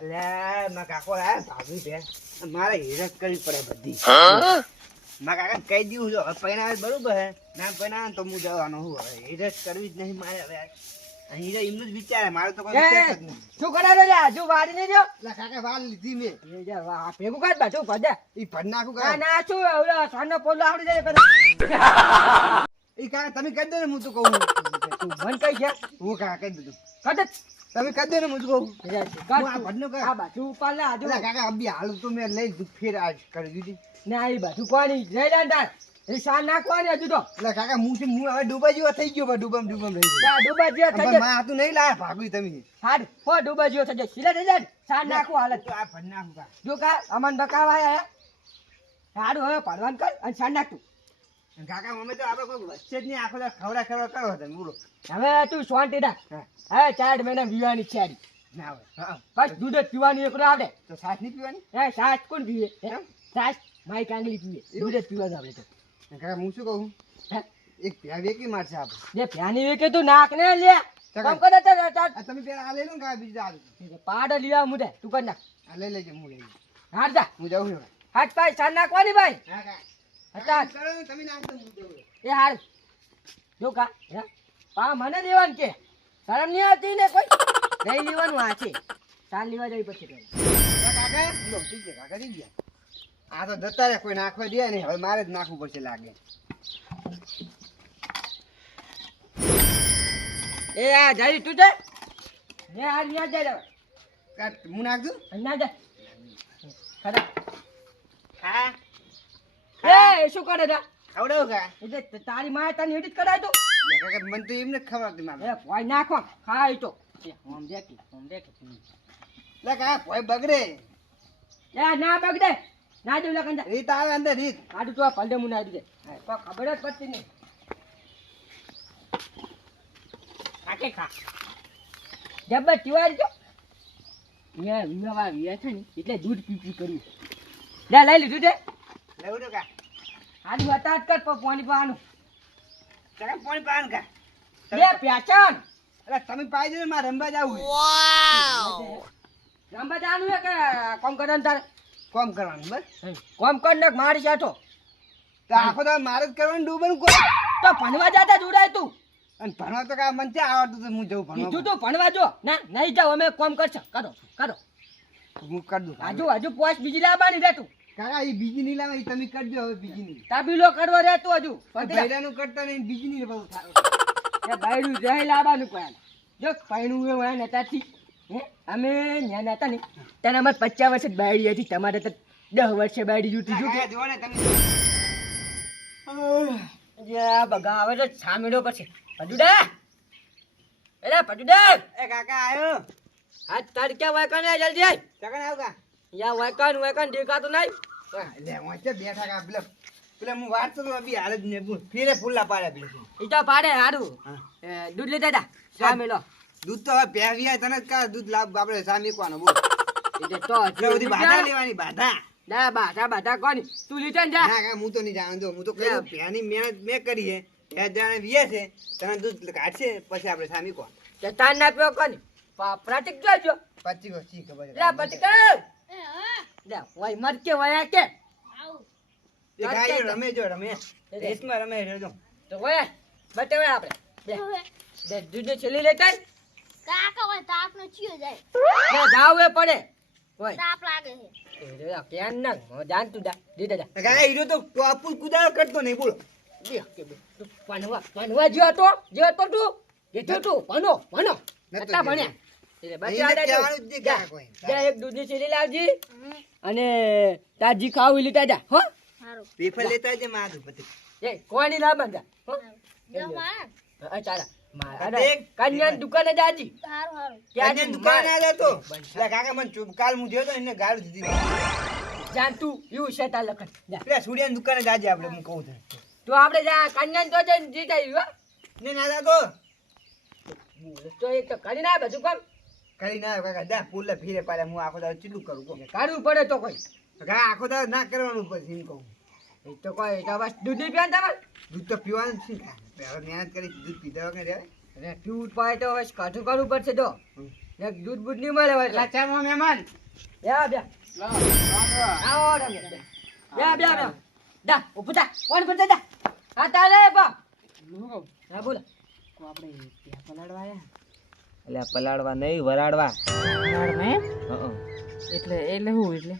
અલ્યા મારા કાકો આયા ભાભી બે મારે હેરત કરવી પડે બધી. મારા કાકા કહી દીધું જો હવે પૈણા બરોબર હે ના પૈણા તો હું જવાનો હું હવે હેરત કરવી જ નહીં મારે હવે અહીં એમનું જ વિચારે મારે તો કોઈ વિચાર જ નહીં. શું કરાવે લે હજુ વાડી નહીં જો એટલે કાકા વાલ લીધી મેં ભેગું કાઢ બાજુ ભજે ઈ ભર નાખું ના કાકા ના શું ઓલો સોનો પોલો આવડી જાય કદા ઈ કાકા તમે કહી દો ને હું તો કહું તું મન કઈ છે હું કાકા કહી દીધું કદ તમે કહી દો ને હું તો કહું હું આ ભરનો આ બાજુ ઉપર લે હજુ એટલે કાકા અભી હાલ તો મેં લઈ દીધું ફેર આજ કરી દીધી ના એ બાજુ કોની જઈ લે તાર એ સાર નાખવાની હજુ તો એટલે કાકા હું હવે ડૂબા જેવો થઈ ગયો ડૂબમ રહી ગયો આ ડૂબા જે થઈ પણ જાય માં હાથું નહીં લાયા ભાગવી તમે હાડ હો ડૂબા જેવો થઈ જાય સિલે થઈ જાય સાર નાખું હાલત તો આ ભર નાખું કાકા જો કા અમન બકાવા આયા હાડું હવે પડવાન કર અને સાર નાખતું કાકા અમે તો આપણે કોઈ વચ્ચે જ નહીં આખો ખવડા કરો તમે બોલો હવે તું શાંતિ રાખ હવે 4 મહિના વિવાની છાડી ના હોય હા બસ દૂધ જ પીવાની એકલો આવડે તો છાશ નહીં પીવાની એ સાસ કોણ પીવે સાસ માઈ કાંગલી પીવે દૂધ જ પીવા આપણે તો કાકા હું શું કહું હે? એક પ્યા વેકી મારશે આપણે જે પ્યાની વેકે તું નાક ને લે કામ કરે તો આ તમે પેલા આ લઈ લો ને કાકા બીજું આ પાડ લીવા મુદે તું કર નાખ આ લઈ લેજે હું લઈ લઉં. હાડ જા હું જાઉં છું હાથ પાય સાર નાખવાની ભાઈ હા કાકા હતા કરો ને તમે નાખ દો હું જાઉં એ હાલ જો કા હે પા મને લેવાનું કે શરમ નહીં આવતી ને કોઈ નહીં લેવાનું આ છે સાર લેવા જાય પછી પેલા. કાકા લો ઠીક છે કાકા થઈ ગયા આ તો જતા રહે કોઈ નાખવા દે નહીં હવે મારે જ નાખવું પડશે લાગે એ આ જારી તું છે ને આ ન્યા જાય હું નાખ દઉં ના જાય ખરા હા એ શું કરે તા ખવડાવું કા એટલે તારી માએ તને એડિટ કરાય તો કાકા મને તો એમને ખવડાવતી મારે એ કોઈ નાખો ખાય તો હોમ દેખી લે કાકા કોઈ બગડે એ ના બગડે ના દેવલા કંદા રીત આવે અંદર રીત આડું તો પલડે મું ના દીધે તો ખબર જ પડતી નહીં ખાકે ખા જબ્બર તિવારી જો યે વિવા વિયા છે ને એટલે દૂધ પીપી કર્યું લે લઈ લીધું તે લેવું તો કા આડું હટાટ કર પાણી પાવાનું કાકા પાણી પાન કા લે પ્યાચન અરે તમે પાઈ દો ને મારે રમવા જાવું રંબા જાનું હે કે કોમ કરન તાર કોમ કરવાનું બસ કોમ કર ને મારી જાતો તો આખો તો મારે જ કરવાનું ડૂબવાનું કોઈ તો ભણવા જાતા જોડાય તું અને ભણવા તો કા મને ક્યાં આવડતું તો હું જઉં કીધું ભણવા તું ભણવા જો ના નહીં જાવ અમે કોમ કરશે કરો હું કરી દઉં હજુ પોસ્ટ બીજી લાવવાની રે તું કાકા એ બીજી નહીં લાવે એ તમે કરજો હવે બીજી નહીં તાબીલો કરવો રે તું હજુ ભૈરાનું કરતા નહીં બીજી નહીં બહુ થાય એ બાયડું રહી લાવવાનું કોઈ જો પૈણું એ હોય નતાથી હે અમે ન્યા નતા ને તને અમારે 50 વર્ષે બાયડી હતી તમારે તો 10 વર્ષે બાયડી જૂટી કાકા જૂટી જુઓ ને તમે યા બગા આવે તો છામેડો પછી પજુડા એલા પજુડા એ કાકા આયો આ તડકે વાયકણ આ જલ્દી આય ચકન આવ કા યા વાયકણ દેખાતું નહીં લે વાંચે બેઠા કા પેલા હું વાત તો અભી હાલ જ ને બોલ ફેરે ફૂલા પાડે પેલે ઈ તો પાડે હારું હા દૂધ લેતા જા છામેલો દૂધ તો હવે પહેવ્યા તને જ કા દૂધ લાવ આપણે સામે કોનો બોલ એટલે તો એટલે બધી બાધા લેવાની બાધા ના બાધા કોની તું લીધે ને જા ના કા હું તો નહીં જાણતો હું તો કહ્યું પહેની મહેનત મેં કરી છે એ જાણે વીએ છે તને દૂધ કાઢશે પછી આપણે સામે કોણ તે તાન ના પીઓ કોની પ્રાતિક જોજો 25 વર્ષ ખબર લે પતિક લે ઓય મર કે વયા કે એ ગાય રમે જો રમે રેસમાં રમે જો તો ઓય બતાવે આપણે બે દૂધ છેલી લેતા કાકા હોય તાપ નો ચિયો જાય લે જાવે પડે ઓય તાપ લાગે છે એ રે કેન ના જાન તું દા દીધા જા ગાય હીરો તો ટોપુ કુદાળ કરતો નહીં બોલો દે કે બે પનવા જો તો તું કીધું તું ભણો નતા ભણ્યા એટલે બચ્ચા એને કહેવાનું જ નહીં કાકા કોઈ. જા એક દૂધની છેલી લાવજી અને તાજી ખાવું લીધા જા હો સારું પેપર લેતા છે માથું પછી એ કોની લાવવા જા હો જો મારા ચાલા મારા દેખ. કન્યાની દુકાને જાજી સારું આજે દુકાને આ જતો એટલે કાકા મને કાલ હું જોયો તો એને ગાળું દીધી જાન તું એવું છે તાર લખન જા પેલા સુડિયાની દુકાને જાજે આપણે હું કહું છું તો આપણે જા કન્યાને તો જઈને જીતા આવ્યું ને ના જાતો તો એક તો કરી ના બધું કામ કરી ના કાકા દા પુલ્લે ફીરે પાડે હું આખો દાડો ચીલું કરું કહું કાઢવું પડે તો કોઈ કાકા આખો દાડો ના કરવાનું પછી એમ કહું એ તો કોઈ તો બસ દૂધ નહીં પીવાનું તમારે દૂધ તો પીવાનું જ છે ને. હવે મહેનત કરી દૂધ પીધા વગર રહેવાય? અરે પીવું જ પડે તો બસ કાઢું કરવું પડશે તો એક દૂધ બૂધ નહીં મળે હોય એટલે ચામાં મહેમાન બે આવો રમે બે દા ઉભો થા કોણ કરતા દા હા તારે બા હા બોલો આપણે ત્યાં પલાળવા આયા એટલે પલાળવા નહીં વરાડવા. પલાળવા એમ? હં. એટલે શું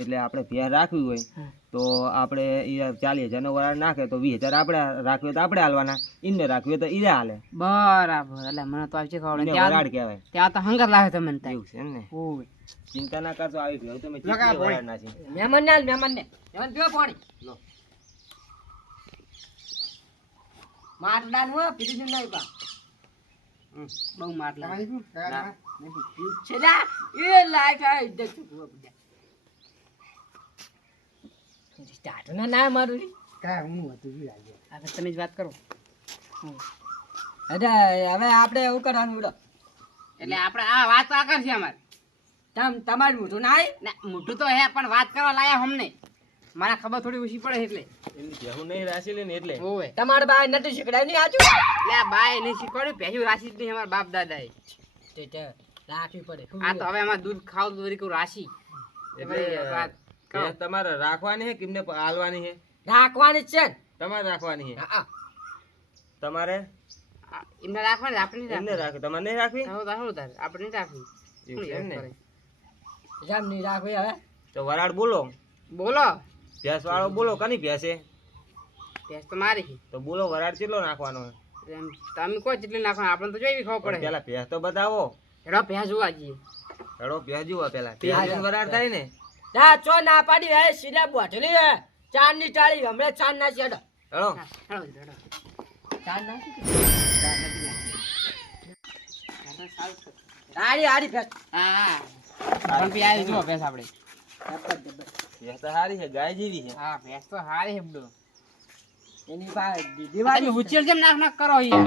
એટલે આપણે ભેર રાખવી હોય તો આપણે 40,000 નો વરાળ નાખે તો 20,000 આપણે રાખવી તો આપણે હાલવાના, ઇને રાખવી તો ઈરે હાલે. બરાબર. એટલે મને તો આવી ખબર એને વરાળ કહેવાય. ત્યાં તો હંગર લાવે તમને ત્યાં. એવું છે એમ ને. ઓય ચિંતા ના કરતો, આવી ભેળ તમે ચીકણી વરાળ નાખી. મહેમાન ને પીવો પાણી લો. માટલા નું પીધું નહીં પા બહુ માટ લાગે. છેલા એ લાઈક આ ઇદ્દત ચૂકવો બધા સ્ટાર્ટ ના મારું રી કાંઈ હું હતું બી લાગે. હવે તમે જ વાત કરો. અરે હવે આપણે એવું કરવાનું ઉડો એટલે આપણે આ વાત તો આગળ છે અમારે. તમારું મોઢું ના આવી ના મોટું તો હે પણ વાત કરવા લાયા અમને. મારા ખબર થોડી ઓછી પડે એટલે. એની ભેહું નહીં રાશી લે ને એટલે. ઓય તમારા બાય નથી શીખડાય નહીં આજુ એટલે આ બાય નહીં શીખવાડ્યું પહેલું રાશિ જ નહીં અમારા બાપ દાદાએ. તે રાખવી પડે આ તો હવે અમારે દૂધ ખાવ તો તરીકે રાશિ. એટલે વાત કરો. ભેંસ તમારે રાખવાની છે કે એમને હાલવાની છે? રાખવાની જ છે ને. તમારે રાખવાની છે. હા તમારે આ એમને રાખવાની આપણે નહીં એમને રાખવી, તમારે નહીં રાખવી? રાખવી. આપણે નહીં રાખવી. એવું છે એમ ને. જેમ નહીં રાખવી હવે તો વરાળ બોલો, બોલો. ભેંસ વાળો બોલો. કની ભેંસે? ભેંસ તો મારી છે. તો બોલો વરાળ કેટલો નાખવાનો છે? એમ તમે કોઈ જેટલી નાખવાનું આપણે તો જોઈ ખબર પડે. પેલા ભેંસ તો બતાવો. હેડો ભેંસ જોવા જઈએ. હેડો ભેંસ જુઓ પેલા. ભેંસની વરાળ થાય ને. ના ચો ના પાડી હે સીધા બોટલી હે ચાર ની ટાળી હમણાં ચાર ના છે હેડો. હેડો હેડો. ચાર ના હારી હારી ફેસ હા પણ પી આવી જુઓ ભેંસ આપણે. ભેંસ તો સારી છે, ગાય જેવી છે. હા ભેંસ તો હારી છે બધો. એની પાસે તમે દિવાળી ઉછેર જેમ નાખ કરો યાર.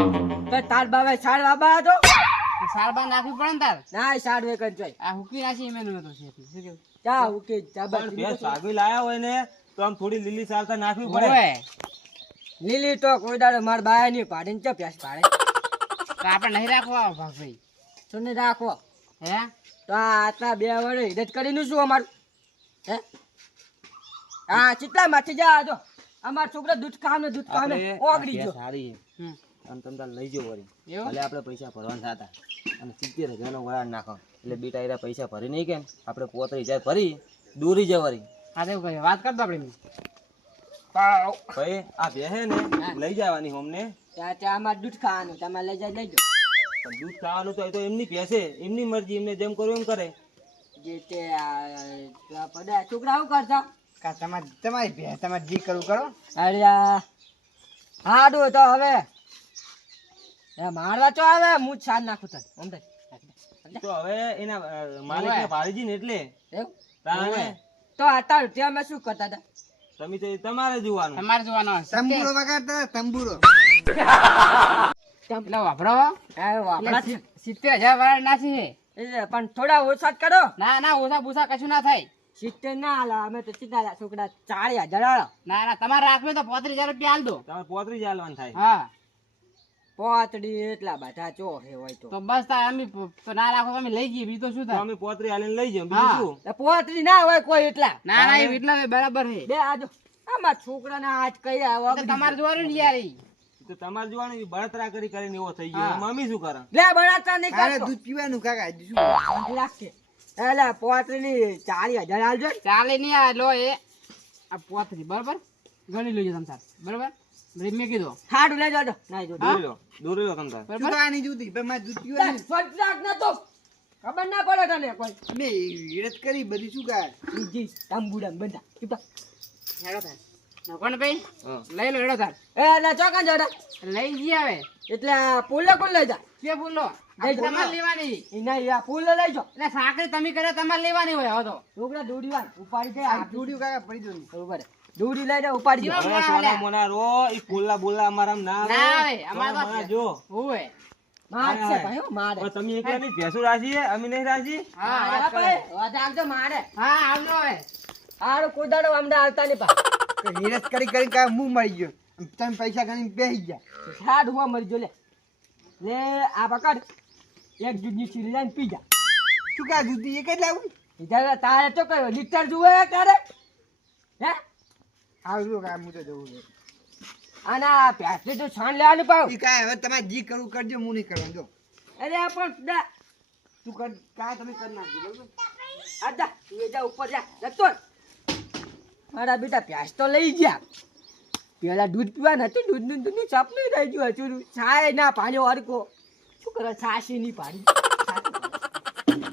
તો તાર બાબા છાડ બાબા હતો સારબા નાખવી પડે ને તાર. ના છાડ વે કર જોઈ આ હુકી નાખી એમ તો છે. શું કેવું? ચા ઉકે ચા પણ ભેંસ સાગવી લાયા હોય ને તો આમ થોડી લીલી સાલતા નાખવી પડે. ઓય લીલી તો કોઈ દાડો માર બાય ની પાડીને ચા પ્યાસ પાડે તો આપણે નહીં રાખવા ભાઈ. સુને રાખો હે તો આટલા બે વડે હિદત કરીને શું અમારું હે હા કેટલા માંથી જા જો અમાર છોકરા દૂધ ખાવ ને આપણે ઓગળી ભેંસ ગયો સારી છે. હમ. અને તમે તાર લઈ જાઓ વળી. એવું? ભલે આપણે પૈસા ભરવાના થતા અને 70,000 નો વરાળ નાખો એટલે બેટા એરા પૈસા ભરી નહીં કેમ આપણે 35,000 ભરી દૂરી જવારી. હા તો એવું કહીએ. વાત કરતો આપણે. ભાઈ આ ભેંસ ને લઈ જવાની અમને. ત્યાં અમાર દૂધ ખાવાનું તમારે લઈ જાય લઈ જાઓ પણ દૂધ ખાવાનું તો એ તો એમની ભેંસે, એમની મરજી, એમને જેમ કરવું એમ કરે. જે તે બધા છોકરા શું કરતા તમારી ભેંસ તમારે જી કરવું કરો. અરે હાડું તો હવે મારવા તો આવે હું છાન નાખું તને સમજે તો હવે એના માલિકને ભાળીજી ને એટલે એવું તાણે તો અત્યારે ત્યાં અમે શું કરતા હતા તમે તો તમારે જોવાનું. તમારે જોવાનો તંબુરો વગાડતા તંબુરો એટલે વાપરો. હા, વાપરા છે. 70,000 વરાળ નાખી છે. એ પણ થોડા ઓછા જ કરો ના ના ઓછા બુસા કશું ના થાય. 70 ના હાલા અમે તો સીધા છોકરા 40,000 હાલો ના ના તમારે રાખવું તો 35,000 રૂપિયા હાલ દો. તમારે 35 હાલવાનું થાય. હા પોતડી એટલા બધા ચો હે હોય તો બસ તાર અમે તો ના રાખો તો અમે લઈ જઈએ. બીજું તો શું તો થાય? અમે 35 હાલીને લઈ જાઓ, બીજું હા. શું? પોતડી ના હોય કોઈ એટલા ના ના એ એટલા તો બરાબર છે. બે આજો આમાં છોકરાના હાથ કઈ તો તમારે જોવાનું ને યાર ઈ. તો તમારે જોવાનું ઈ બળતરા કરીને એવો થઈ ગયો. હા. એમાં અમે શું કરે? લે બળાતા નહીં તારે કરતો દૂધ પીવાનું કાકા હજુ શું લાગશે એટલે પોતડી 40,000 હાલજો ને. ચાલે નહીં આ લો એ આ પોતરી બરાબર ગણી લેજો તમે તાર બરાબર. મેં કીધું હાડું લઈ જાજો ના જો દોરી લો તમ તાર. બરાબર. ચૂકવાની જુદી ભાઈ મારે દૂધ પીવાનું ફટલાક ના તો ખબર ના પડે તને કોઈ મેં હિરત કરી બધી શું કાય જી તંબુડમ બંધા ચૂપા હેડો તાર નકોને ભાઈ હા. લઈ લો હેડો તાર. એટલે ચોકન જોડા લઈ જઈએ હવે. એટલે આ પુલ્લે કુલ લઈ જા કે ફૂલો લઈ જાઓ. તમારે લેવાની. એના યા પુલ્લે લઈ જાઓ એટલે સાકરી તમે કરે તમારે લેવાની હોય હવે તો. છોકરા દોડી વાળ ઉપાડી દે આ જોડ્યું કાકા પડી દો બરોબર દોડી લઈ જાઓ ઉપાડી દો જીવા. હવે સોના મોના રો ઈ ફૂલા બોલા અમારા આમ ના ના આવે. આવે. અમારે સોના તો મોના જો. હોય. માર છે ભાઈ હો, મારે હવે તમે એકલા નહીં ભેંસું રાખીએ, અમે નહીં રાખી. હા મારે વાત કરો. ભાઈ વાત આગળ મારે હા આવજો હવે. હારું કોદાડો અમદા આવતા નહીં પા હિરત કરી કાકા હું મરી ગયો તમે પૈસા ગણીને બેસી ગયા હાડ હુવા મરી જો લે લે આ પકડ એક દૂધની શીરી લઈને પી જા. શું કા દૂધી એક જ લાવું ઈધર તારે તો કયો લીટર જુએ તારે હે આવજો કા હું તો જવું છે અને આ પ્યાસને તો છાણ લેવાનું પાવ. ઈ કાંઈ હવે તમારે જી કરવું કરજો હું નહીં કરવાનું જો અરે આ પણ દા તું કર કાંઈ તમે કરી નાખજો બરોબર આ જા તું એ જા ઉપર જા જતો રહે. મારા બેટા પ્યાસ તો લઈ ગયા. પેલા દૂધ પીવાનું હતું દૂધનું સપનું રહી ગયું હતું. છાય ના પાણી હરકો શું કરે છાસી નહીં પાણી.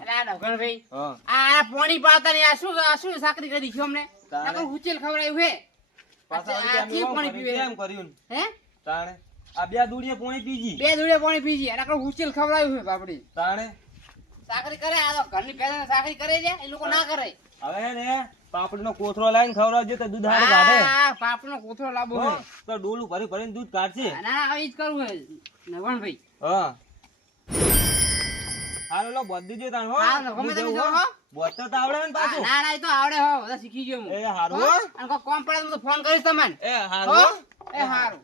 અરે આ નવઘણભાઈ, હા આ પોણી પાડતા ને આ શું સાકરી કરી છે અમને? તારે? નકર ઉચેલ ખવડાવ્યું હે. પાછા આ વળી કેમ આમ પાણી કર્યું, પીવે? કેમ કર્યું ને? હે? તાણે આ બે દૂડીએ પોણી પીજી બે જોડે પાણી પીજી નકર ઉચેલ ખવડાવ્યું હે બાપડી. તાણે સાકરી કરે આ તો ઘરની પહેલા સાકરી કરે છે એ લોકો ના કરે. હવે હે ને પાપડીનો કોથળો લાવીને ખવડાવજો તો દૂધ હારું કાઢે આ પાપનો કોથળો લાવવો હો, હે. તો ડોલું ભરી ભરીને દૂધ કાઢશે ના હવે ઈ જ કરવું હે નવઘણભાઈ. હા હાલો લો બોધ દીજો તાણ હો હા, ગમે તેમ દૂધ જો, એવું હો. બોધ તો આવડે ને પાછું ના ના એ તો આવડે હો બધા શીખી ગયો હું. એ હારું હો? હો. અને કોઈ કોમ પડે તો હું તો ફોન કરીશ તમને. એ હો? હારું હો. એ હારું.